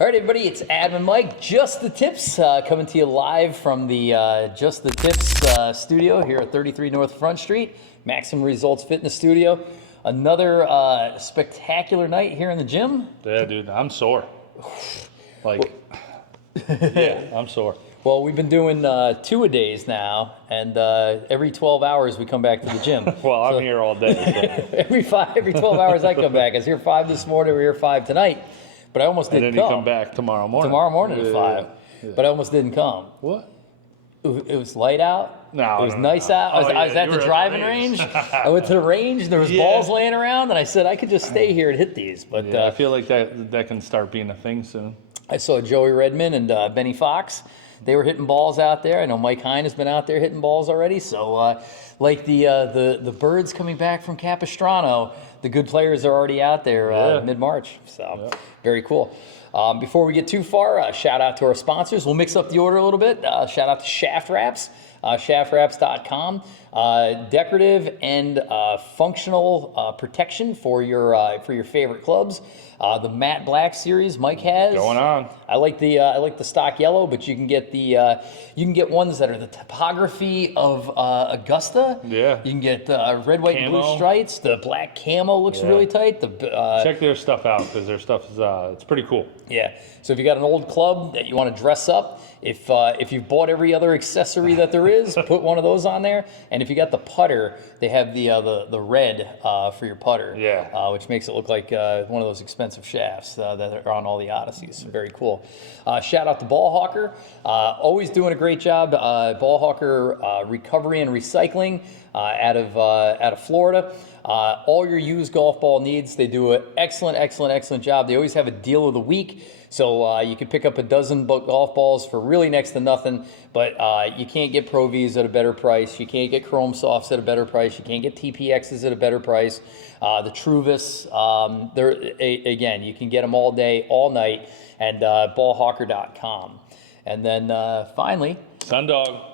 All right, everybody, it's Adam and Mike, Just the Tips, coming to you live from the Just the Tips studio here at 33 North Front Street, Maximum Results Fitness Studio. Another spectacular night here in the gym. Yeah, dude, I'm sore. I'm sore. Well, we've been doing 2-a-days now, and every 12 hours we come back to the gym. Well, I'm here all day. So. every 12 hours I come back. I was here 5 this morning, we're here 5 tonight. But I almost didn't come. And then you come back tomorrow morning. Tomorrow morning at 5. Yeah. But I almost didn't come. What? It was light out. No, it was nice out. I was at the driving range. I went to the range. There was balls laying around, and I said I could just stay here and hit these. But I feel like that can start being a thing soon. I saw Joey Redmond and Benny Fox. They were hitting balls out there. I know Mike Hine has been out there hitting balls already. So like the birds coming back from Capistrano, the good players are already out there mid-March. So very cool. Before we get too far, shout out to our sponsors. We'll mix up the order a little bit. Shout out to Shaft Wraps, shaftwraps.com. Decorative and functional protection for your favorite clubs. The matte black series Mike has going on. I like the stock yellow, but you can get ones that are the topography of Augusta. Yeah. You can get red, white, and blue stripes. The black camo looks really tight. Check their stuff out because their stuff is it's pretty cool. Yeah. So if you got an old club that you want to dress up, if you've bought every other accessory that there is, put one of those on there. And if you got the putter, they have the red for your putter. Yeah. Which makes it look like one of those expensive shafts that are on all the Odysseys. Very cool. Shout out to Ball Hawker. Always doing a great job. Ball Hawker Recovery and Recycling out of Florida. All your used golf ball needs, they do an excellent job. They always have a deal of the week. So you can pick up a dozen golf balls for really next to nothing, but you can't get Pro Vs at a better price. You can't get Chrome Softs at a better price. You can't get TPXs at a better price. The Truvis, again, you can get them all day, all night, and ballhawker.com. And then finally, Sundog.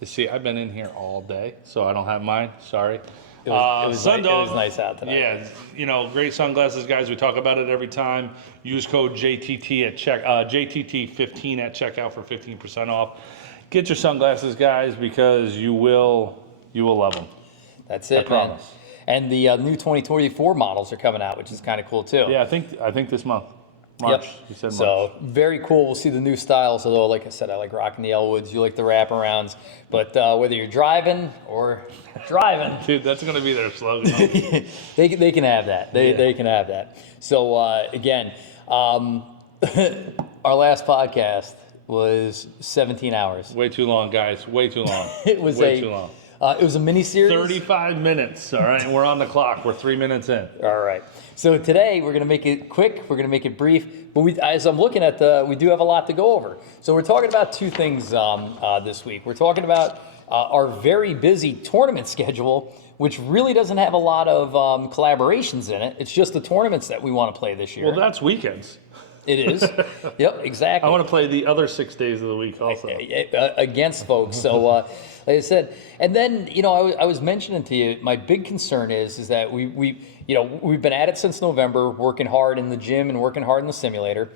You see, I've been in here all day, so I don't have mine. Sorry. It was nice out tonight. Yeah, great sunglasses, guys. We talk about it every time. Use code JTT at JTT15 at checkout for 15% off. Get your sunglasses, guys, because you will love them. That's it, I promise. And the new 2024 models are coming out, which is kind of cool too. Yeah, I think this month. March. Yep. You said March. So very cool. We'll see the new styles. Although, like I said, I like rocking the Elwoods. You like the wraparounds. But whether you're driving or driving, dude, that's going to be their slogan. they can have that. They can have that. So again, our last podcast was 17 hours. Way too long, guys. Way too long. It was too long. It was a mini series. 35 minutes. All right, and we're on the clock. We're 3 minutes in. All right. So today we're going to make it quick. We're going to make it brief. But as I'm looking at we do have a lot to go over. So we're talking about two things this week. We're talking about our very busy tournament schedule, which really doesn't have a lot of collaborations in it. It's just the tournaments that we want to play this year. Well, that's weekends. It is. Yep, exactly. I want to play the other 6 days of the week also. Against folks. So, like I said, and then, I was mentioning to you, my big concern is that we've been at it since November, working hard in the gym and working hard in the simulator.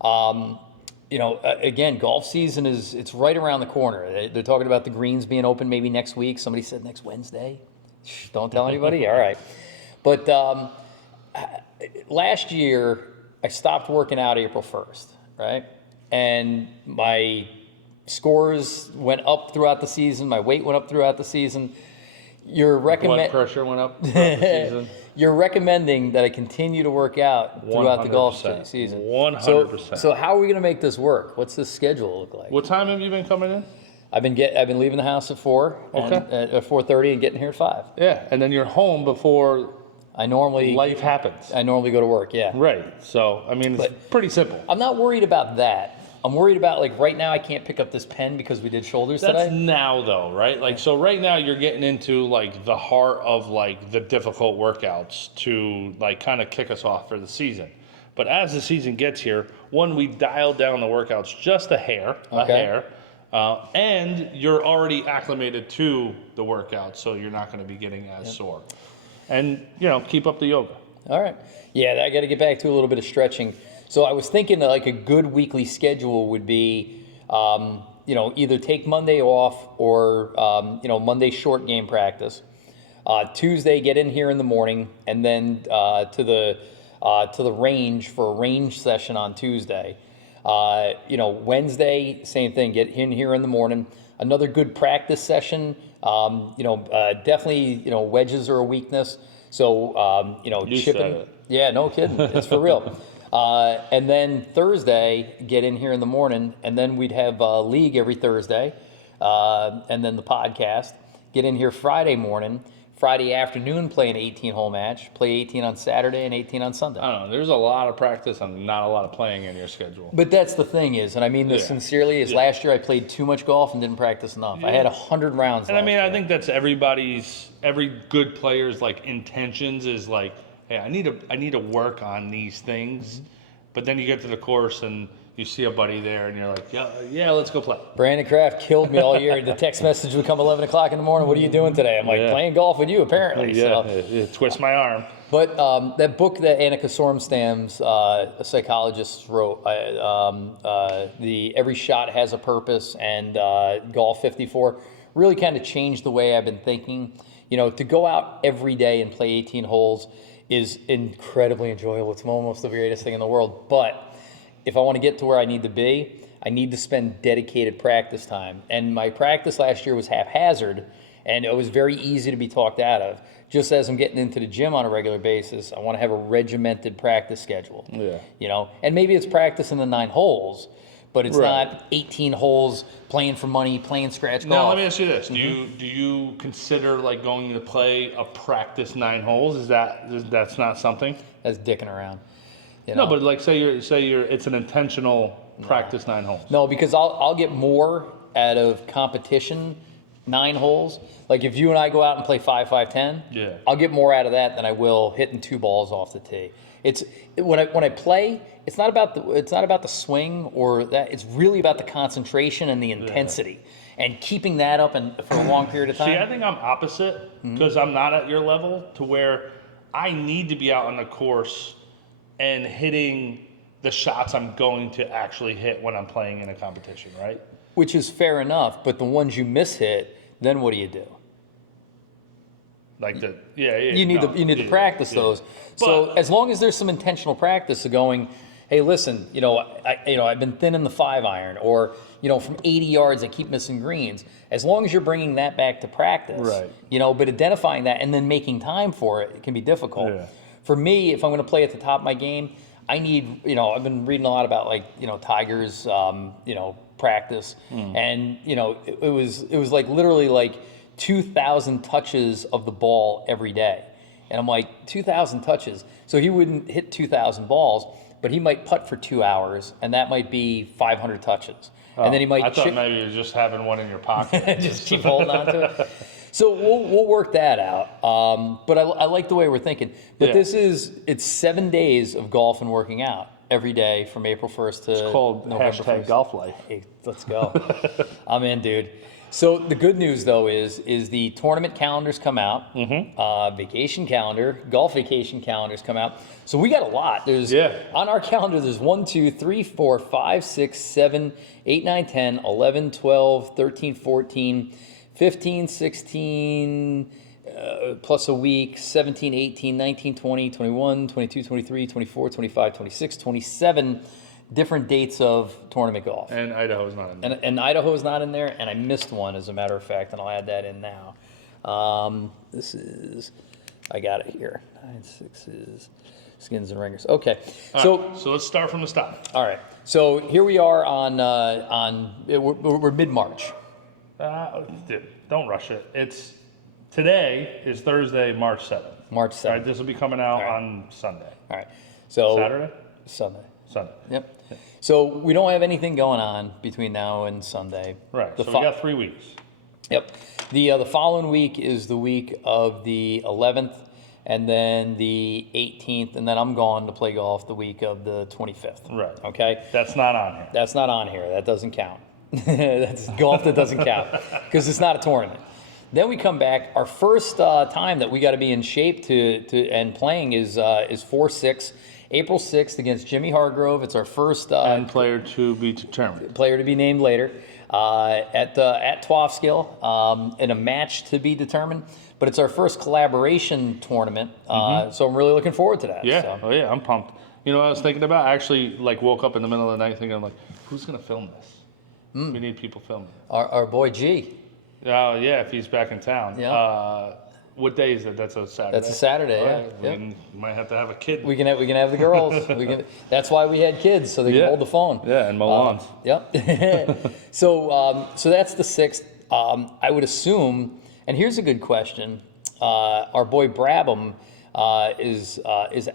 Again, golf season it's right around the corner. They're talking about the greens being open maybe next week. Somebody said next Wednesday. Don't tell anybody. All right. But last year, I stopped working out April 1st, right? And my scores went up throughout the season. My weight went up throughout the season. Blood pressure went up throughout the season. You're recommending that I continue to work out throughout the golf season. 100%. So how are we going to make this work? What's this schedule look like? What time have you been coming in? I've been leaving the house at 4, at 4:30, and getting here at 5. Yeah, and then you're home before life happens. I normally go to work. Yeah. Right. So it's pretty simple. I'm not worried about that. I'm worried about right now I can't pick up this pen because we did shoulders today. That's now though, right? So right now you're getting into the heart of the difficult workouts to kind of kick us off for the season. But as the season gets here, we dial down the workouts just a hair, and you're already acclimated to the workout, so you're not going to be getting as sore. And keep up the yoga. All right. Yeah, I got to get back to a little bit of stretching. So I was thinking that like a good weekly schedule would be, either take Monday off or, Monday short game practice. Tuesday, get in here in the morning, and then to the range for a range session on Tuesday. Wednesday, same thing. Get in here in the morning. Another good practice session. Definitely, wedges are a weakness. So, You chipping. said it. Yeah, no kidding. It's for real. And then Thursday, get in here in the morning, and then we'd have league every Thursday, and then the podcast. Get in here Friday morning. Friday afternoon, play an 18-hole match. Play 18 on Saturday and 18 on Sunday. I don't know. There's a lot of practice and not a lot of playing in your schedule. But that's the thing is, and I mean this sincerely, is last year I played too much golf and didn't practice enough. I had 100 rounds And I last mean, year. I think that's every good player's like intentions is like, hey, I need to work on these things. But then you get to the course and you see a buddy there and you're like, yeah, let's go play. Brandon Kraft killed me all year. The text message would come 11 o'clock in the morning. What are you doing today? I'm like, playing golf with you, apparently. Yeah, So. it twists my arm. But that book that Annika Sorenstam's a psychologist wrote, the Every Shot Has a Purpose and Golf 54, really kind of changed the way I've been thinking. To go out every day and play 18 holes is incredibly enjoyable. It's almost the greatest thing in the world. But if I want to get to where I need to be, I need to spend dedicated practice time. And my practice last year was haphazard, and it was very easy to be talked out of. Just as I'm getting into the gym on a regular basis, I want to have a regimented practice schedule. Yeah. And maybe it's practice in the 9 holes, but it's not 18 holes playing for money, playing scratch golf. Now let me ask you this: Do you consider like going to play a practice 9 holes? That's not something? That's dicking around. No, but like say you're it's an intentional practice 9 holes. No, because I'll get more out of competition 9 holes. Like if you and I go out and play 5-5-10, I'll get more out of that than I will hitting 2 balls off the tee. It's when I play, it's not about the swing or that. It's really about the concentration and the intensity and keeping that up for a long period of time. See, I think I'm opposite because I'm not at your level to where I need to be out on the course and hitting the shots I'm going to actually hit when I'm playing in a competition, right? Which is fair enough, but the ones you miss hit, then what do you do? Like the You need to practice those. So as long as there's some intentional practice of going, hey, listen, I've been thinning the 5-iron, or from 80 yards I keep missing greens. As long as you're bringing that back to practice, right? But identifying that and then making time for it can be difficult. Yeah. For me, if I'm going to play at the top of my game, I need, I've been reading a lot about Tiger's, practice, and it was like literally like 2,000 touches of the ball every day, and I'm like 2,000 touches. So he wouldn't hit 2,000 balls, but he might putt for 2 hours, and that might be 500 touches, and then he might. I thought maybe you were just having one in your pocket. just keep holding on to it. So we'll work that out. But I like the way we're thinking. But it's 7 days of golf and working out every day from April 1st to It's called November hashtag 1st. golf life. Hey, let's go. I'm in, dude. So the good news though is the tournament calendars come out, vacation calendar, golf vacation calendars come out. So we got a lot. There's on our calendar. There's 1, 2, 3, 4, 5, 6, 7, 8, 9, 10, 11, 12, 13, 14. 15, 16, plus a week, 17, 18, 19, 20, 21, 22, 23, 24, 25, 26, 27 different dates of tournament golf. And Idaho's not in there. And Idaho's not in there, and I missed one, as a matter of fact, and I'll add that in now. I got it here. 9, 6s, skins and ringers. Okay. So let's start from the start. All right. So here we are we're mid-March. Dude, don't rush it. Today is Thursday, March 7th. March 7th. All right, this will be coming out on Sunday. All right. So Saturday? Sunday. Yep. So we don't have anything going on between now and Sunday. Right. So we got 3 weeks. Yep. The following week is the week of the 11th, and then the 18th, and then I'm gone to play golf the week of the 25th. Right. Okay. That's not on here. That's not on here. That doesn't count. That's golf that doesn't count because it's not a tournament. Then we come back. Our first time that we got to be in shape to and playing is 4-6, April 6th against Jimmy Hargrove. It's our first and player to be determined. Player to be named later at Twofskill in a match to be determined. But it's our first collaboration tournament, so I'm really looking forward to that. Yeah, So. oh yeah, I'm pumped. You know what I was thinking about? I actually woke up in the middle of the night thinking, who's gonna film this? We need people filming. Our boy G. Oh yeah, if he's back in town. Yeah. What day is it? That's a Saturday. That's a Saturday. Yeah. Right. We might have to have a kid. We can have the girls. That's why we had kids, so they can hold the phone. Yeah, and mow lawns. Yep. So that's the 6th. I would assume, and here's a good question. Our boy Brabham is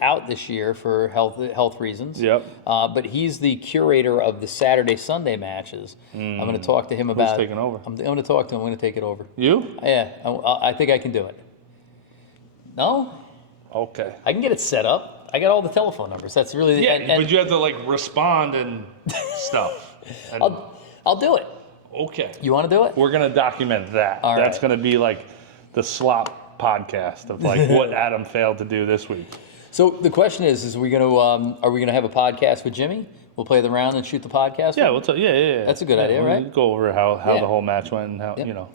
out this year for health reasons. Yep. But he's the curator of the Saturday Sunday matches. I'm going to talk to him about. Who's taking over? I'm going to talk to him. I'm going to take it over. You? Yeah. I think I can do it. No. Okay. I can get it set up. I got all the telephone numbers. That's really but you have to respond and stuff. And, I'll do it. okay. You want to do it? We're gonna document that. All That's right. gonna be the slop podcast of what Adam failed to do this week. So the question is we are we gonna have a podcast with Jimmy? We'll play the round and shoot the podcast. Yeah, yeah. That's a good idea, right? We'll go over how Yeah. the whole match went and how Yep.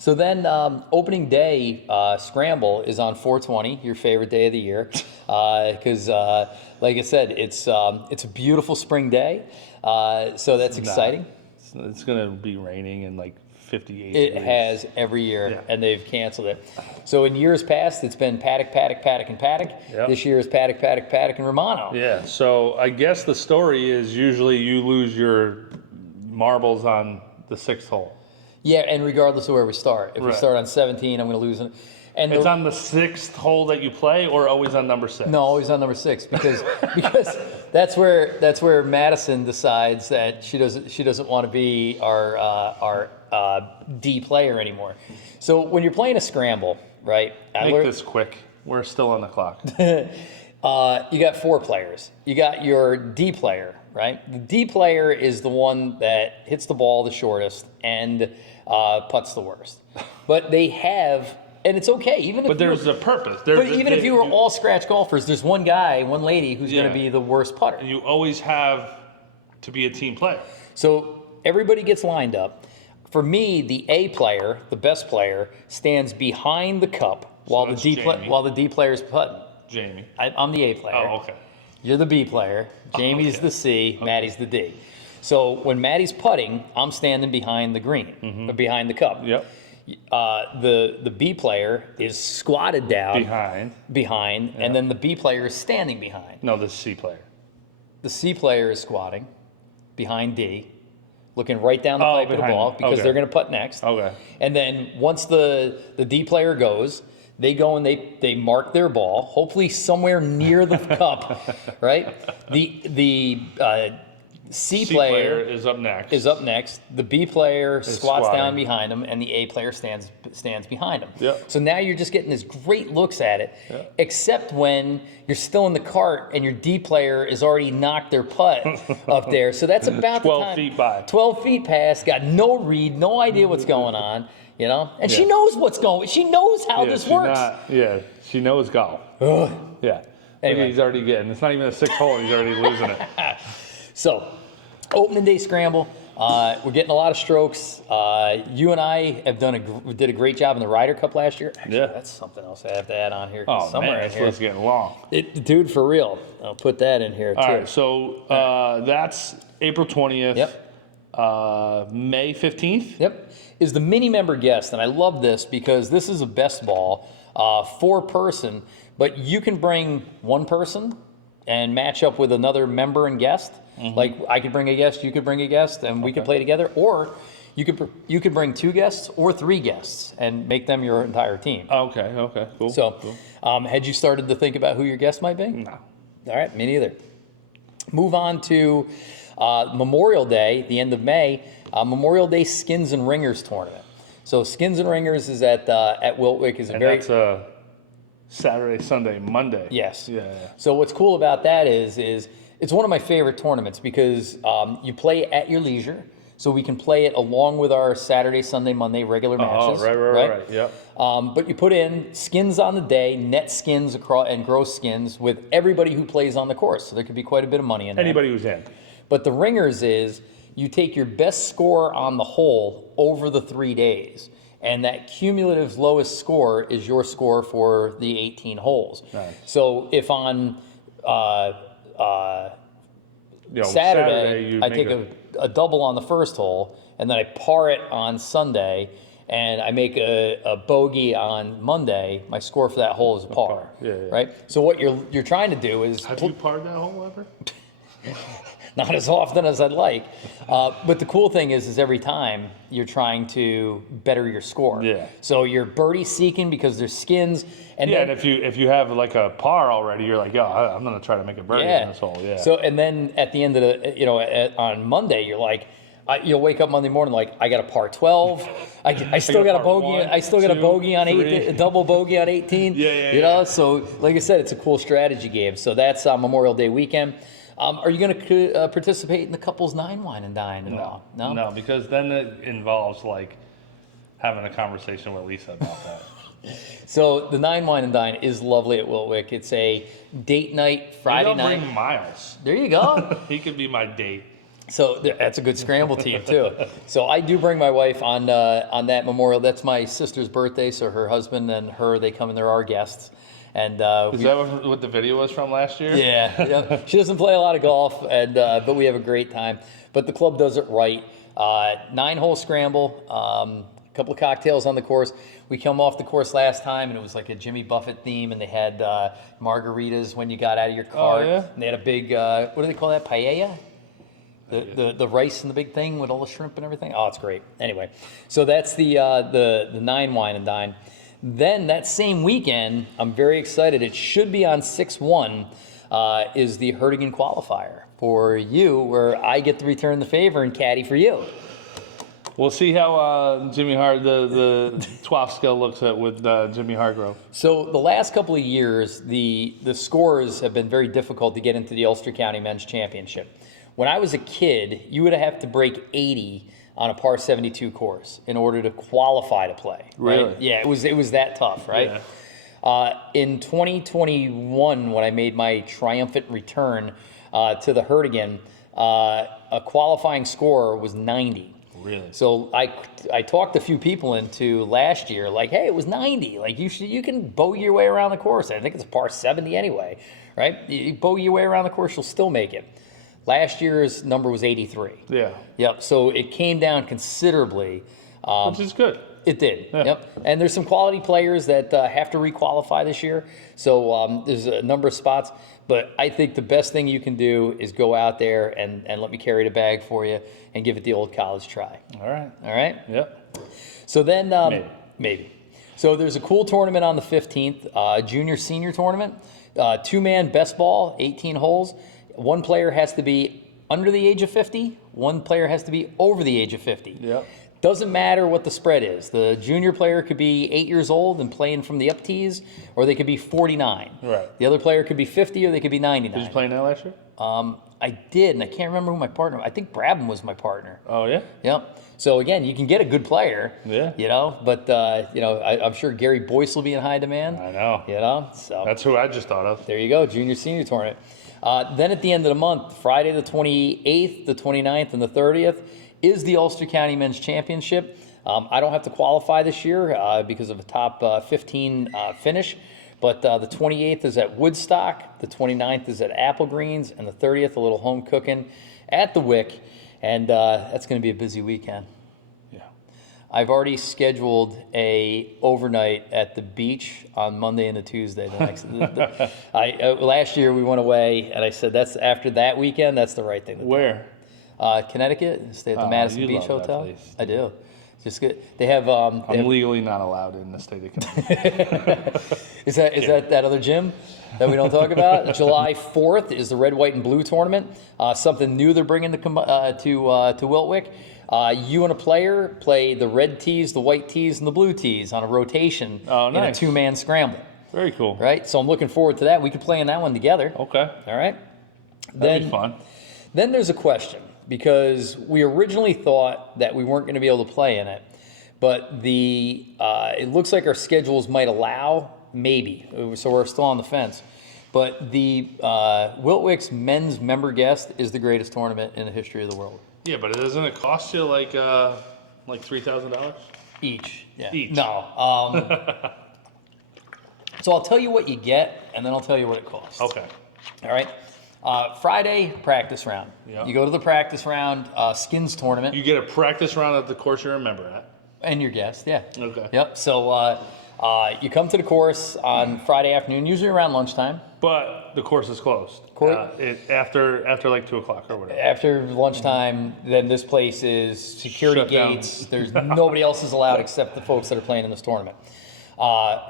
So then opening day scramble is on 420, your favorite day of the year, because like I said, it's a beautiful spring day, so that's exciting. It's gonna be raining and 58 It degrees. has every year, Yeah. and they've canceled it. So in years past, it's been paddock, and paddock. Yep. This year is paddock, and Romano. Yeah, so I guess the story is usually you lose your marbles on the 6th hole. Yeah, and regardless of where we start, if we Right. start on 17, I'm going to lose it. And It's on the 6th hole that you play, or always on number 6? no, always on number 6 because that's where Madison decides that she doesn't want to be our D player anymore. So when you're playing a scramble, right? Make this quick. We're still on the clock. You got 4 players. You got your D player, right? The D player is the one that hits the ball the shortest and putts the worst. But they have, and it's okay. But there's a purpose. Even if you were all scratch golfers, there's one guy, one lady who's going Yeah. to be the worst putter. You always have to be a team player. So everybody gets lined up. For me, the A player, the best player, stands behind the cup while that's the Jamie. D player's putting. Jamie. I'm the A player. Oh, okay. You're the B player. Jamie's okay. the C. Maddie's the D. So when Maddie's putting, I'm standing behind the green, or behind the cup. Yep. The B player is squatted down Behind. and then the B player is standing behind. No, the C player. The C player is squatting behind D, looking right down the pipe of the behind ball me. because Okay. they're going to putt next. Okay. And then once the D player goes, they go and they mark their ball, hopefully somewhere near the cup, right? The C player is up next. The B player squats squatting. down behind him, and the A player stands behind him. Yep. So now you're just getting this great looks at it, Yep. except when you're still in the cart and your D player has already knocked their putt up there. So that's about 12 the time. feet by. 12 feet past, got no read, no idea what's going on, And she Yeah. knows what's going. She knows how this she's works. She knows golf. Ugh. Yeah. Anyway. He's already getting. It's not even a 6th hole. He's already losing it. So, opening day scramble. We're getting a lot of strokes. You and I have did a great job in the Ryder Cup last year. Actually, Yeah. that's something else I have to add on here. Oh somewhere man, in this here. list getting long. Dude, for real. I'll put that in here too. All right, so that's April 20th. Yep. May 15th. Yep. Is the mini member guest, and I love this because this is a best ball, 4-person, but you can bring one person and match up with another member and guest. Like I could bring a guest, you could bring a guest, and we could play together. Or you could bring 2 guests or 3 guests and make them your entire team. Okay, cool. So, cool. had you started to think about who your guest might be? No. All right, me neither. Move on to Memorial Day, the end of May. Memorial Day Skins and Ringers tournament. So Skins and Ringers is at Wiltwick. Is a And very that's Saturday, Sunday, Monday. yes. Yeah. So what's cool about that is it's one of my favorite tournaments because you play at your leisure. so we can play it along with our Saturday, Sunday, Monday regular matches. Right. Yep. But you put in skins on the day, net skins across, and gross skins with everybody who plays on the course. So there could be quite a bit of money in there. Anybody who's in. But the ringers is you take your best score on the hole over the 3 days. And that cumulative lowest score is your score for the 18 holes. Nice. So if on Saturday you I make take a double on the first hole, and then I par it on Sunday, and I make a bogey on Monday, my score for that hole is a par. Yeah. Right? So what you're trying to do is... Have you parred that hole ever? Not as often as I'd like. But the cool thing is every time you're trying to better your score. Yeah. So you're birdie seeking because there's skins. And Yeah, then, and if you have like a par already, you're like, I'm going to try to make a birdie on this hole. Yeah. So, and then at the end of the, on Monday, you're like, you'll wake up Monday morning like, I got a par 12. I still got a par bogey. one, I still got a two, bogey on 18, three. a double bogey on 18. Yeah. So like I said, it's a cool strategy game. So that's Memorial Day weekend. Are you going to participate in the couples 9 wine and dine at all? No, because then it involves like having a conversation with Lisa about that. So the 9 wine and dine is lovely at Wiltwick. It's a date night Friday Maybe I'll night. bring Miles. There you go. He could be my date. So that's a good scramble team too. So I do bring my wife on that Memorial. That's my sister's birthday. So her husband and her, they come and they're our guests. And is that what the video was from last year? Yeah. She doesn't play a lot of golf, and but we have a great time. But the club does it right. 9-hole scramble, a couple of cocktails on the course. We come off the course last time, and it was like a Jimmy Buffett theme, and they had margaritas when you got out of your cart. Oh, yeah? And they had a big, what do they call that, paella? The rice and the big thing with all the shrimp and everything. Oh, it's great. Anyway, so that's the 9 wine and dine. Then that same weekend, I'm very excited. It should be on 6/1. Is the Hertigan qualifier for you, where I get to return the favor and caddy for you. We'll see how Jimmy the 12th skill looks at with Jimmy Hargrove. So the last couple of years, the scores have been very difficult to get into the Ulster County Men's Championship. When I was a kid, you would have to break 80 on a par 72 course in order to qualify to play. Right? Really? Yeah, it was that tough, right? Yeah. In 2021, when I made my triumphant return to the Hertigan, a qualifying score was 90. Really? So I talked a few people into last year, like, hey, it was 90. Like you can bogey your way around the course. I think it's a par 70 anyway, right? You bogey your way around the course, you'll still make it. Last year's number was 83. Yeah. Yep. So it came down considerably. Which is good. It did. Yeah. Yep. And there's some quality players that have to requalify this year. So there's a number of spots. But I think the best thing you can do is go out there and let me carry the bag for you and give it the old college try. All right. All right? Yep. So then, Maybe. So there's a cool tournament on the 15th, junior-senior tournament. 2-man best ball, 18 holes. One player has to be under the age of 50. One player has to be over the age of 50. Yep. Doesn't matter what the spread is. The junior player could be 8 years old and playing from the up tees, or they could be 49. Right. The other player could be 50, or they could be 99. Did you play in that last year? I did, and I can't remember who my partner. I think Brabham was my partner. Oh, yeah? Yep. So again, you can get a good player. Yeah. But I'm sure Gary Boyce will be in high demand. I know. So That's who I just thought of. there you go, junior-senior tournament. Then at the end of the month, Friday the 28th, the 29th, and the 30th is the Ulster County Men's Championship. I don't have to qualify this year because of a top 15 finish, but the 28th is at Woodstock, the 29th is at Apple Greens, and the 30th, a little home cooking at the Wick, and that's going to be a busy weekend. Yeah. I've already scheduled a overnight at the beach on Monday and a Tuesday. The next, last year we went away, and I said that's after that weekend. That's the right thing to do. Where? Connecticut. Stay at the Madison you Beach love that Hotel. place. I do. Just good. They have. I'm legally not allowed in the state of Connecticut. Is that other gym that we don't talk about? July 4th is the Red, White, and Blue tournament. Something new they're bringing to Wiltwick. You and a player play the red tees, the white tees, and the blue tees on a rotation Oh, nice. in a 2-man scramble. Very cool. Right. So I'm looking forward to that. We could play in that one together. Okay. All right. That'd be fun. Then there's a question. because we originally thought that we weren't going to be able to play in it, but it looks like our schedules might allow, maybe, so we're still on the fence. But the Wiltwick's men's member guest is the greatest tournament in the history of the world. Yeah, but doesn't it cost you like $3,000 Each. Yeah. each? No. So I'll tell you what you get, and then I'll tell you what it costs. Okay. All right. Friday, practice round. Yeah. You go to the practice round, skins tournament. You get a practice round at the course you remember at. And your guest, yeah. Okay. Yep. So you come to the course on Friday afternoon, usually around lunchtime. But the course is closed. After like 2 o'clock or whatever. After lunchtime, then this place is security Shut down. gates. There's nobody else is allowed except the folks that are playing in this tournament.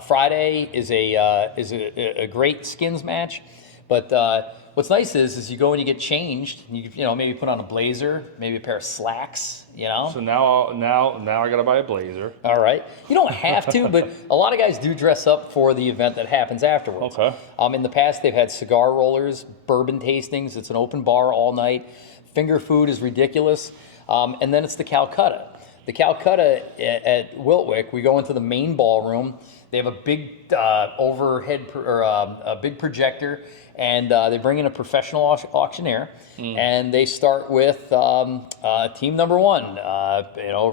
Friday is a great skins match, but what's nice is you go and you get changed. You know, maybe put on a blazer, maybe a pair of slacks. You know. So now I gotta buy a blazer. All right. You don't have to, but a lot of guys do dress up for the event that happens afterwards. Okay. In the past, they've had cigar rollers, bourbon tastings. It's an open bar all night. Finger food is ridiculous. And then it's the Calcutta. The Calcutta at Wiltwick, we go into the main ballroom. They have a big a big projector, and they bring in a professional auctioneer, and they start with team number one,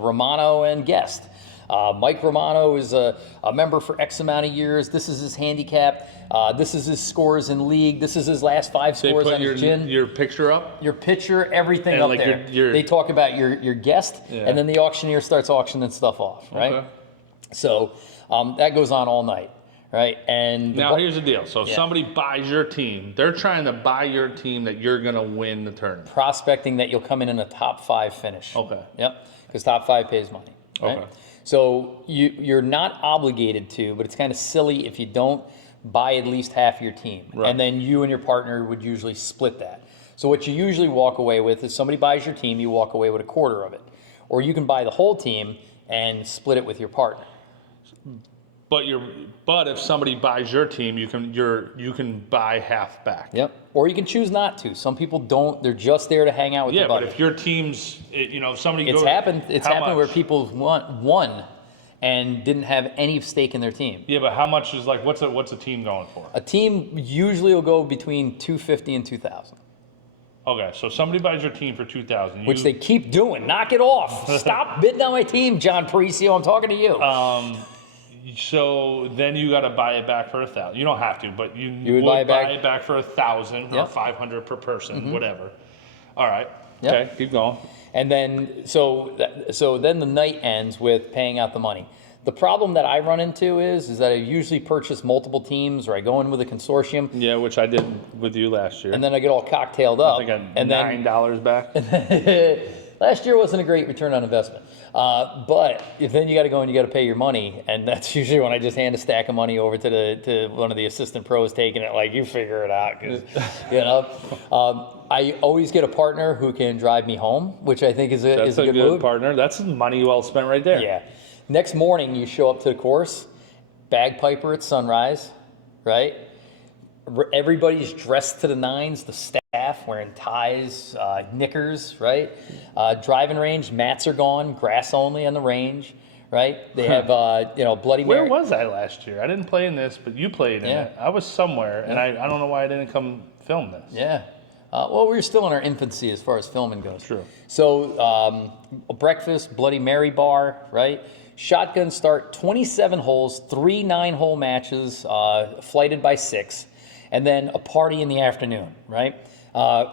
Romano and Guest. Mike Romano is a member for X amount of years. This is his handicap. This is his scores in league. This is his last 5 They scores put on his gin. your picture up. Your picture, everything And up like there. your- They talk about your guest, Yeah. and then the auctioneer starts auctioning stuff off, right? Okay. So that goes on all night, right? And Now here's the deal. So if Yeah. somebody buys your team, they're trying to buy your team that you're gonna win the tournament. prospecting that you'll come in a top 5 finish. Okay. Yep, because top 5 pays money, right? Okay. So you're not obligated to, but it's kind of silly if you don't buy at least half your team. Right. And then you and your partner would usually split that. So what you usually walk away with is somebody buys your team, you walk away with a quarter of it. Or you can buy the whole team and split it with your partner. But if somebody buys your team, you can buy half back. Yep. Or you can choose not to. Some people don't. They're just there to hang out with Yeah, their but buddy. if your team's, if somebody It's goes, happened. It's how happened where much? people won and didn't have any stake in their team. Yeah, but how much is like what's a team going for? A team usually will go between $250 and $2,000, Okay, so somebody buys your team for $2,000, which they keep doing. Knock it off! Stop bidding on my team, John Parisi. I'm talking to you. So then you got to buy it back for $1,000. You don't have to, but you would would buy it back? for $1,000 or Yep. $500 per person, whatever. All right. Yep. Okay, keep going. And then so then the night ends with paying out the money. The problem that I run into is that I usually purchase multiple teams, or I go in with a consortium, Yeah, which I did with you last year. and then I get all cocktailed up. I got and then $9 back. last year wasn't a great return on investment. But if then you got to go and you got to pay your money, and that's usually when I just hand a stack of money over to one of the assistant pros, taking it like, you figure it out, 'cause, you know. I always get a partner who can drive me home, which I think is That's a a good good move. partner. That's money well spent right there. Yeah. Next morning, you show up to the course, bagpiper at sunrise, right? Everybody's dressed to the nines, the staff wearing ties, knickers, right? Driving range, mats are gone, grass only on the range, right? They have, Bloody Where Mary. was I last year? I didn't play in this, but you played in Yeah. it. I was somewhere, and I don't know why I didn't come film this. Yeah. Well, we were still in our infancy as far as filming goes. True. So, a breakfast, Bloody Mary bar, right? Shotgun start, 27 holes, 3 9-hole matches, flighted by 6, and then a party in the afternoon, right?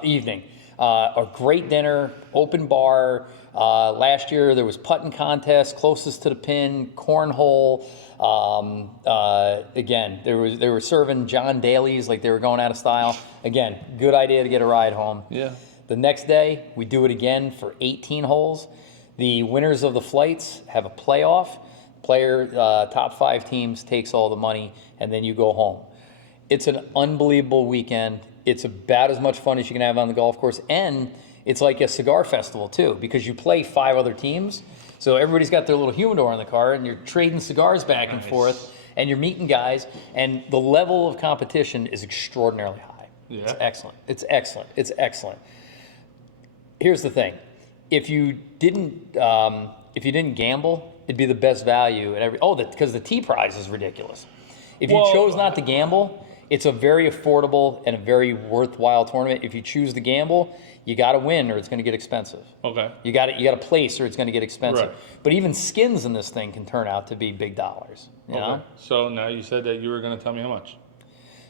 Evening. A great dinner, open bar. Last year there was putting contest, closest to the pin, cornhole. Again, they were serving John Daly's like they were going out of style. Again, good idea to get a ride home. Yeah. The next day, we do it again for 18 holes. The winners of the flights have a playoff. Top 5 teams takes all the money, and then you go home. It's an unbelievable weekend. It's about as much fun as you can have on the golf course, and it's like a cigar festival too, because you play 5 other teams. So everybody's got their little humidor in the car, and you're trading cigars back and forth, and you're meeting guys, and the level of competition is extraordinarily high. Yeah. It's excellent. It's excellent. It's excellent. Here's the thing: if you didn't gamble, it'd be the best value at every. Oh, because the T prize is ridiculous. If you Well- chose not to gamble, it's a very affordable and a very worthwhile tournament. If you choose to gamble, you got to win or it's going to get expensive. Okay. You got to place or it's going to get expensive. Right. But even skins in this thing can turn out to be big dollars. You know? Okay. So now you said that you were going to tell me how much.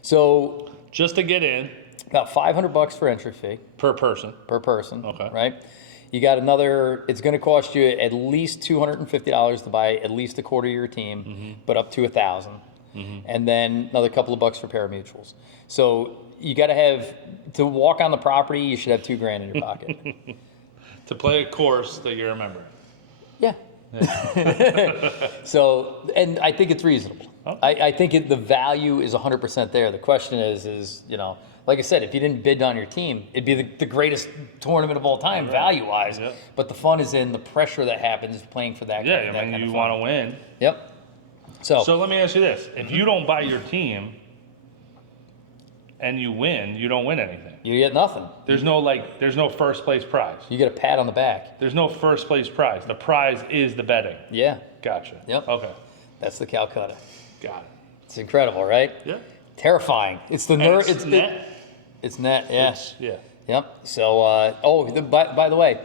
So Just to get in about $500 for entry fee per person. per person. Okay. Right. You got another. It's going to cost you at least $250 to buy at least a quarter of your team, but up to $1,000, and then another couple of bucks for pari-mutuels. So you got to have to walk on the property. You should have $2,000 in your pocket. To play a course that you remember. Yeah. So, and I think it's reasonable. Okay. I think the value is 100% there. The question is, like I said, if you didn't bid on your team, it'd be the greatest tournament of all time, value-wise. Yeah. But the fun is in the pressure that happens playing for that. Yeah, that I mean, kind you of want fun. to win. Yep. So So let me ask you this: if you don't buy your team and you win, you don't win anything. you get nothing. There's no first place prize. You get a pat on the back. There's no first place prize. The prize is the betting. Yeah, Gotcha. Yep. Okay. that's the Calcutta. Got it. It's incredible, right? Yeah. Terrifying. It's the And nerve. it's net. It's net. Yeah. Yeah. Yep. So, by the way,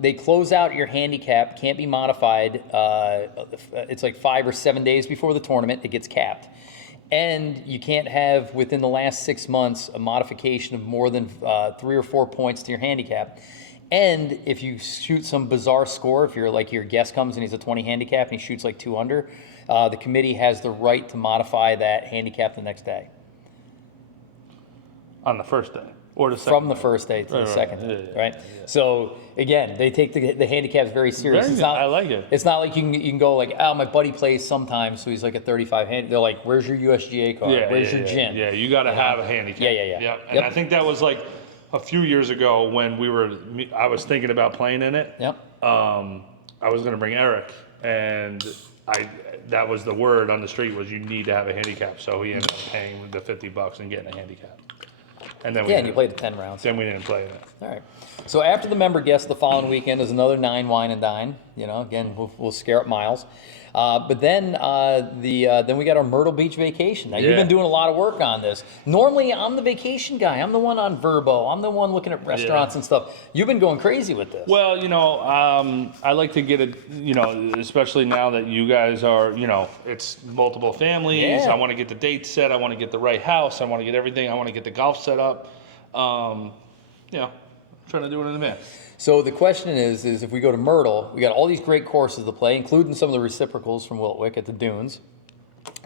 they close out your handicap. Can't be modified. It's like 5 or 7 days before the tournament. It gets capped, and you can't have within the last 6 months a modification of more than 3 or 4 points to your handicap. And if you shoot some bizarre score, if you're like your guest comes and he's a 20 handicap and he shoots like 2 under, the committee has the right to modify that handicap the next day. On the first day or the second. From the first day to the Right, second right. day, Yeah, right? So again, they take the handicaps very serious. Very It's good. not, I like it. It's not like you can go like, oh, my buddy plays sometimes, so he's like a 35 hand. They're like, where's your USGA card? Yeah. Where's yeah, your yeah. gin? Yeah. You got to have a handicap. Yeah. Yep. And Yep. I think that was like a few years ago when I was thinking about playing in it. Yep. I was going to bring Eric, and that was the word on the street was you need to have a handicap. So he ended up paying the $50 and getting a handicap. And then Yeah, and you played the 10 rounds. Then we didn't play it. All right. So after the member guest, the following weekend is another 9 wine and dine. Again, we'll scare up Miles. But then then we got our Myrtle Beach vacation. Now, you've Yeah. been doing a lot of work on this. Normally, I'm the vacation guy. I'm the one on Verbo. I'm the one looking at restaurants and stuff. You've been going crazy with this. Well, I like to get it, especially now that you guys are, it's multiple families. Yeah. I want to get the dates set. I want to get the right house. I want to get everything. I want to get the golf set up. Trying to do it in advance. So the question is if we go to Myrtle, we got all these great courses to play, including some of the reciprocals from Wiltwick at the Dunes.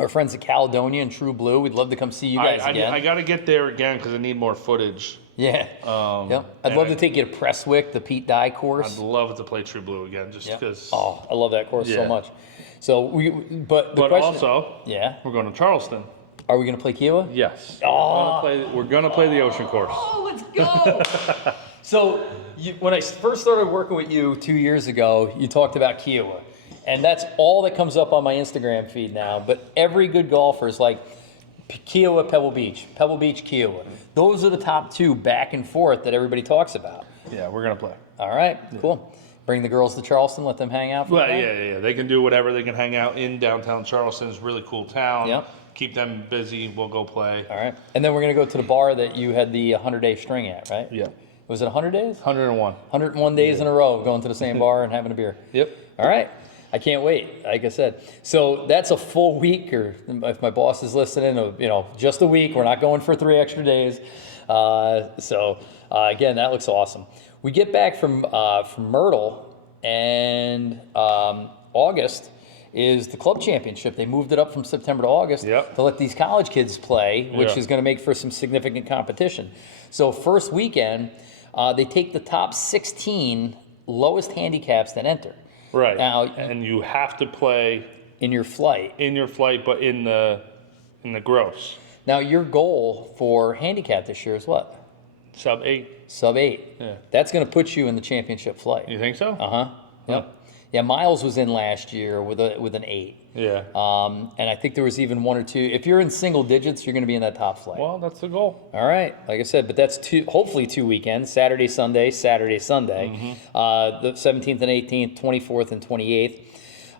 Our friends at Caledonia and True Blue, we'd love to come see you guys again. I got to get there again because I need more footage. Yeah. Yep. I'd love to take you to Prestwick, the Pete Dye course. I'd love to play True Blue again just Yep. because. Oh, I love that course so Yeah. much. So but But question, also, yeah, we're going to Charleston. are we going to play Kiowa? Yes. Oh. We're going to play the ocean course. Oh, let's go. So when I first started working with you 2 years ago, you talked about Kiowa. And that's all that comes up on my Instagram feed now. But every good golfer is like Kiowa, Pebble Beach, Kiowa. Those are the top 2 back and forth that everybody talks about. Yeah, we're going to play. All right, cool. Bring the girls to Charleston, let them hang out for Well, the day? yeah. They can do whatever. They can hang out in downtown Charleston. It's a really cool town. Yep. Keep them busy. We'll go play. All right. And then we're going to go to the bar that you had the 100-day string at, right? Yeah. Was it 100 days? 101. 101 days in a row of going to the same bar and having a beer. Yep. All right. I can't wait, like I said. So that's a full week, or if my boss is listening, just a week. We're not going for 3 extra days. Again, that looks awesome. We get back from Myrtle, and August is the club championship. They moved it up from September to August Yep. to let these college kids play, which Yeah. is going to make for some significant competition. So first weekend, they take the top 16 lowest handicaps that enter. Right. Now, and you have to play in your flight. in your flight, but in the gross. Now, your goal for handicap this year is what? Sub 8. Sub 8. Yeah. That's going to put you in the championship flight. You think so? Uh-huh. Yep. Yeah, Miles was in last year with an 8. Yeah. And I think there was even 1 or 2. If you're in single digits, you're going to be in that top flight. Well, that's the goal. All right, like I said, but that's hopefully 2 weekends: Saturday, Sunday, Saturday, Sunday. The 17th and 18th, 24th and 28th.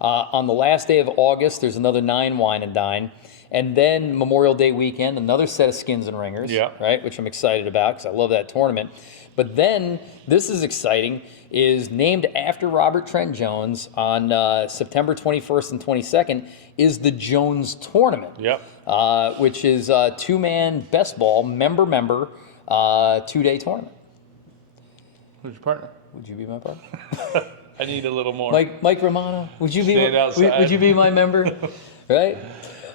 On the last day of August, there's another 9 wine and dine. And then Memorial Day weekend, another set of skins and ringers, Yeah. right, which I'm excited about because I love that tournament. But then, this is exciting, is named after Robert Trent Jones on September 21st and 22nd is the Jones Tournament, Yep. which is a 2-man best ball, member, 2-day tournament. Who's your partner? Would you be my partner? I need a little more. Mike Romano, would you Stand outside. would you be my member? Right?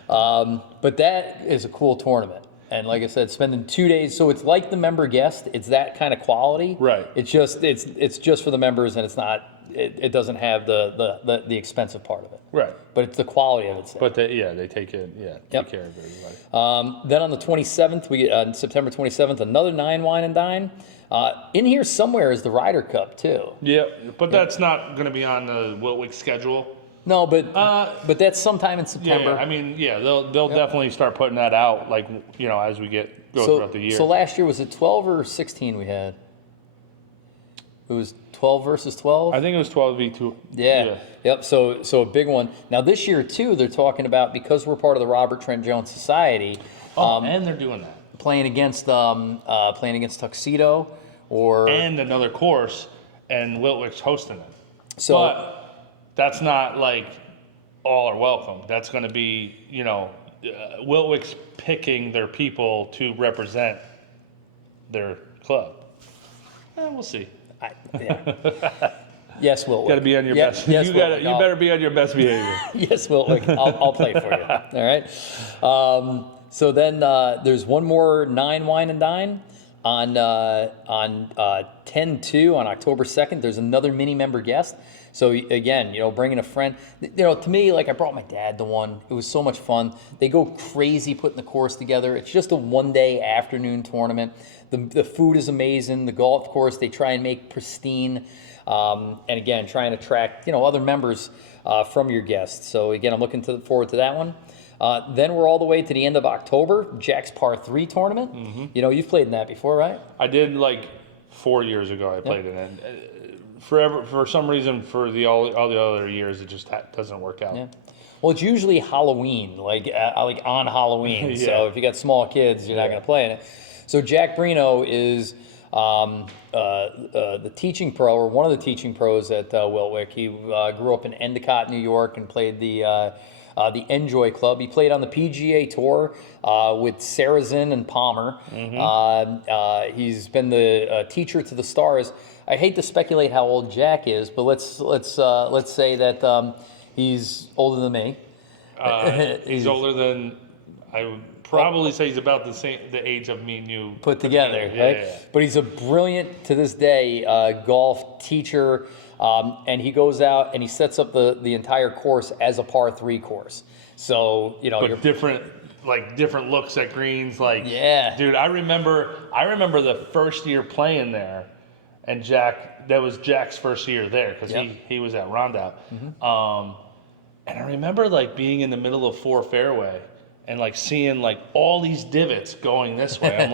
But that is a cool tournament. And like I said, spending 2 days, so it's like the member guest. It's that kind of quality. Right. It's just for the members, and it's not. It doesn't have the expensive part of it. Right. But it's the quality of it. But they take it. Yeah. Take care of everybody. Then on the 27th, we on September 27th, another 9 wine and dine. In here somewhere is the Ryder Cup too. Yeah, but that's not going to be on the Wiltwick schedule. No, but that's sometime in September. Yeah, I mean, yeah, they'll definitely start putting that out, like, as we go throughout the year. So last year, was it 12 or 16 we had? It was 12 versus 12? I think it was 12v2. Yeah. Yep. So a big one. Now this year too, they're talking about, because we're part of the Robert Trent Jones Society, And they're doing that. playing against Tuxedo And another course, and Wiltwick's hosting it. So But that's not like all are welcome. That's going to be, Wiltwick's picking their people to represent their club. We'll see. Yes, Wiltwick. Got to be on your best. Yes, you Wiltwick. better be on your best behavior. Yes, Wiltwick. I'll play for you. All right. So then there's one more 9 wine and dine on 10/2 on October 2nd. There's another mini member guest. So again, bringing a friend. To me, like I brought my dad to one. It was so much fun. They go crazy putting the course together. It's just a 1-day afternoon tournament. The food is amazing. The golf course they try and make pristine. And again, try and attract other members from your guests. So again, I'm looking forward to that one. Then we're all the way to the end of October, Jack's Par 3 tournament. Mm-hmm. You've played in that before, right? I did like 4 years ago. I played in it. For some reason, for all the other years, it just doesn't work out. Yeah. Well, it's usually Halloween, like on Halloween. Yeah. So if you got small kids, you're not going to play in it. So Jack Brino is the teaching pro, or one of the teaching pros at Wiltwick. He grew up in Endicott, New York, and played the Enjoy Club. He played on the PGA Tour with Sarazen and Palmer. Mm-hmm. He's been the teacher to the stars. I hate to speculate how old Jack is, but let's say that he's older than me. He's older than, I would probably say he's about the age of me and you put together, right? Yeah. But he's a brilliant, to this day, golf teacher, and he goes out and he sets up the entire course as a par 3 course. So But different looks at greens, Yeah. Dude, I remember the first year playing there, and that was Jack's first year there because he was at Rondout. Mm-hmm. And I remember being in the middle of 4 fairway and seeing all these divots going this way. I'm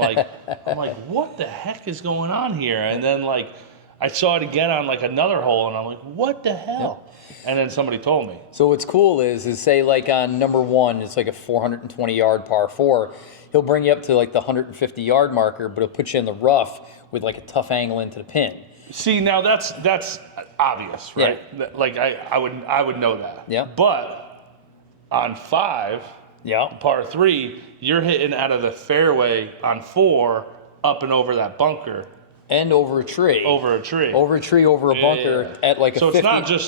like, what the heck is going on here? And then I saw it again on another hole, and I'm like, what the hell? And then somebody told me. So what's cool is say on number 1, it's a 420-yard par 4. He'll bring you up to the 150-yard marker, but he'll put you in the rough with a tough angle into the pin. See, now that's obvious, right? Yeah. I would know that. Yeah. But on 5, par 3, you're hitting out of the fairway on 4 up and over that bunker. And over a tree. Over a tree, over a bunker at a 50. So it's not just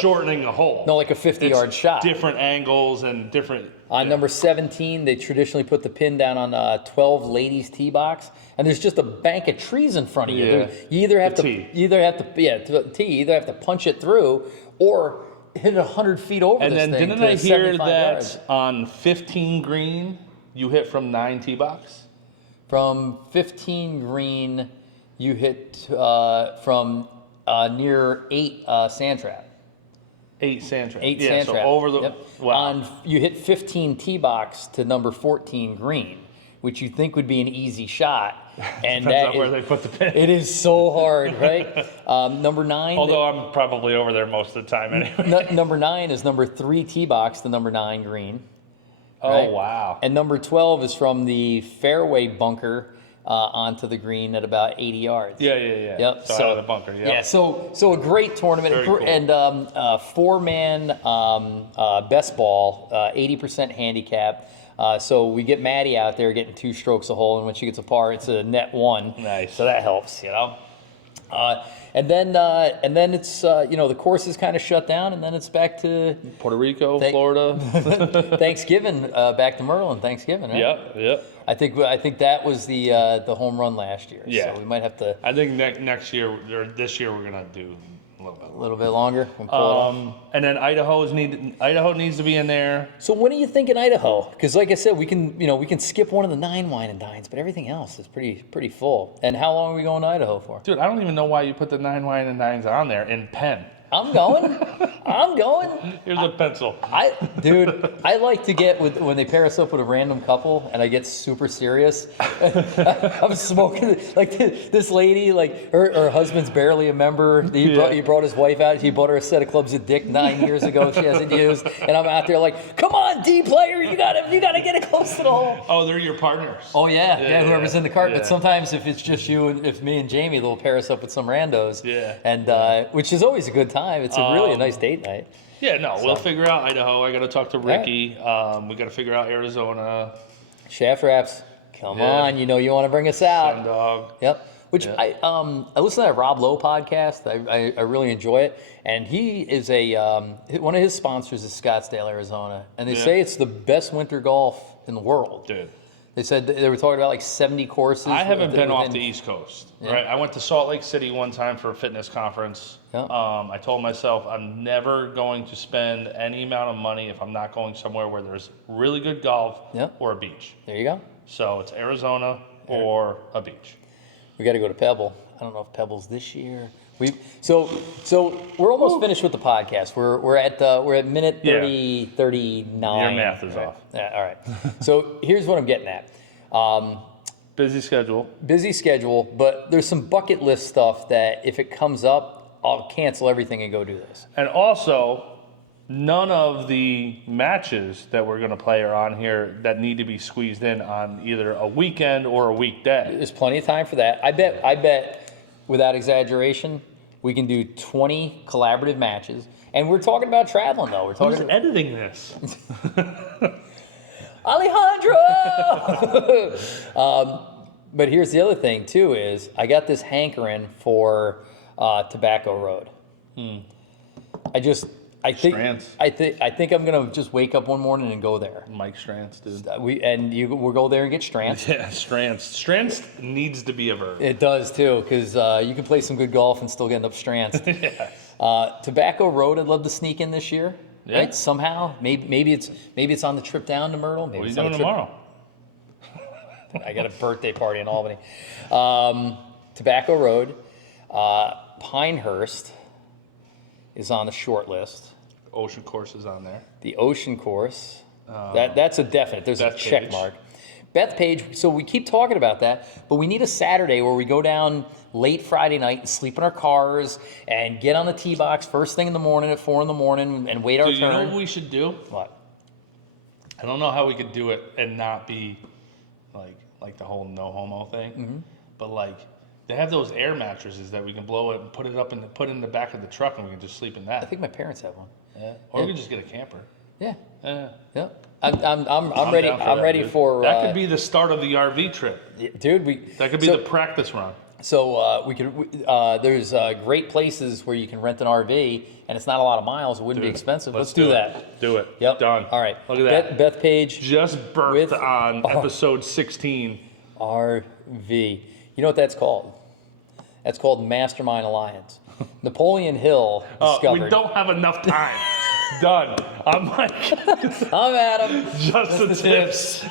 shortening a hole. No, a 50-yard shot. Different angles and different. On number 17, they traditionally put the pin down on 12 ladies' tee box, and there's just a bank of trees in front of you. Yeah. You either have to punch it through or hit it 100 feet over. And this then thing didn't to I hear 75 that yards. on 15 green you hit from 9 tee box? From 15 green, you hit from near 8 sand trap. 8 sand traps. 8 yeah, sand so traps. over the Yep. wow. You hit 15 tee box to number 14 green, which you think would be an easy shot. And Depends on where they put the pin. It is so hard, right? Number 9. Although I'm probably over there most of the time anyway. Number 9 is number 3 tee box to number 9 green. Oh, Right? wow. And number 12 is from the fairway bunker onto the green at about 80 yards. Yeah. Yep. So out of the bunker, yeah. Yeah. So a great tournament. Very cool. And 4-man best ball, 80% handicap. So we get Maddie out there getting 2 strokes a hole, and when she gets a par, it's a net 1. Nice. So that helps, And then it's the course is kind of shut down, and then it's back to Puerto Rico, Florida. Thanksgiving, back to Merlin Thanksgiving. Right? Yep. I think that was the home run last year. Yeah. So we might have to I think next year or this year we're gonna do a little bit. longer. We'll pull it off. And then Idaho needs to be in there. So when are you thinking Idaho? Because like I said, we can skip one of the 9 wine and dines, but everything else is pretty full. And how long are we going to Idaho for? Dude, I don't even know why you put the 9 wine and dines on there in pen. I'm going. Here's a pencil. I like to get when they pair us up with a random couple and I get super serious. I'm smoking like this lady, like her husband's barely a member. He brought his wife out. He bought her a set of clubs at Dick 9 years ago. She hasn't used, and I'm out there like, come on, D player, you gotta get it close to the hole. Oh, they're your partners. Oh yeah, whoever's in the cart. Yeah. But sometimes if it's just you and if me and Jamie, they'll pair us up with some randos. Yeah. And which is always a good time. It's a nice date night. Yeah, no, we'll figure out Idaho. I got to talk to Ricky. Right. We got to figure out Arizona. Shaft Raps, come on, you want to bring us out. Sun Dog. Yep. Which I listen to that Rob Lowe podcast. I really enjoy it, and he is one of his sponsors is Scottsdale, Arizona, and they say it's the best winter golf in the world. Dude. They said they were talking about like 70 courses. I haven't been off the East Coast, right? I went to Salt Lake City one time for a fitness conference. Yeah. I told myself I'm never going to spend any amount of money if I'm not going somewhere where there's really good golf or a beach. There you go. So it's Arizona or a beach. We got to go to Pebble. I don't know if Pebble's this year. So we're almost finished with the podcast. We're at minute 39. Your math is off. Yeah, all right. So here's what I'm getting at. Busy schedule, but there's some bucket list stuff that if it comes up, I'll cancel everything and go do this. And also, none of the matches that we're going to play are on here that need to be squeezed in on either a weekend or a weekday. There's plenty of time for that. I bet, without exaggeration, we can do 20 collaborative matches. And we're talking about traveling, though. Who's editing this? Alejandro! But here's the other thing, too, is I got this hankering for Tobacco Road. I think I'm gonna just wake up one morning and go there. Mike Strantz, dude. We'll go there and get Strantz. Yeah, Strantz. Strantz needs to be a verb. It does too, because you can play some good golf and still get up Strantz. Yeah. Tobacco Road, I'd love to sneak in this year. Yeah. Right? Somehow, maybe it's on the trip down to Myrtle. Maybe What are you it's on doing the trip. tomorrow? I got a birthday party in Albany. Tobacco Road, Pinehurst is on the short list. Ocean Course is on there. The Ocean Course, that's a definite. There's a check mark. Bethpage, so we keep talking about that, but we need a Saturday where we go down late Friday night and sleep in our cars and get on the tee box first thing in the morning at 4 a.m. and wait our turn. You know what we should do? What? I don't know how we could do it and not be like the whole no homo thing, but like they have those air mattresses that we can blow it and put in the back of the truck and we can just sleep in that. I think my parents have one. Yeah. Or we could just get a camper. Yeah. Yeah. Yeah. I'm ready. I'm ready for that. Could be the start of the RV trip, dude. That could be the practice run. So there's great places where you can rent an RV, and it's not a lot of miles. It wouldn't be expensive. Let's do that. Do it. Yep. Done. All right. Look at that. Bethpage just birthed on episode 16. RV. You know what that's called? That's called Mastermind Alliance. Napoleon Hill discovered. We don't have enough time. Done. I'm Mike. I'm Adam. Just the tips.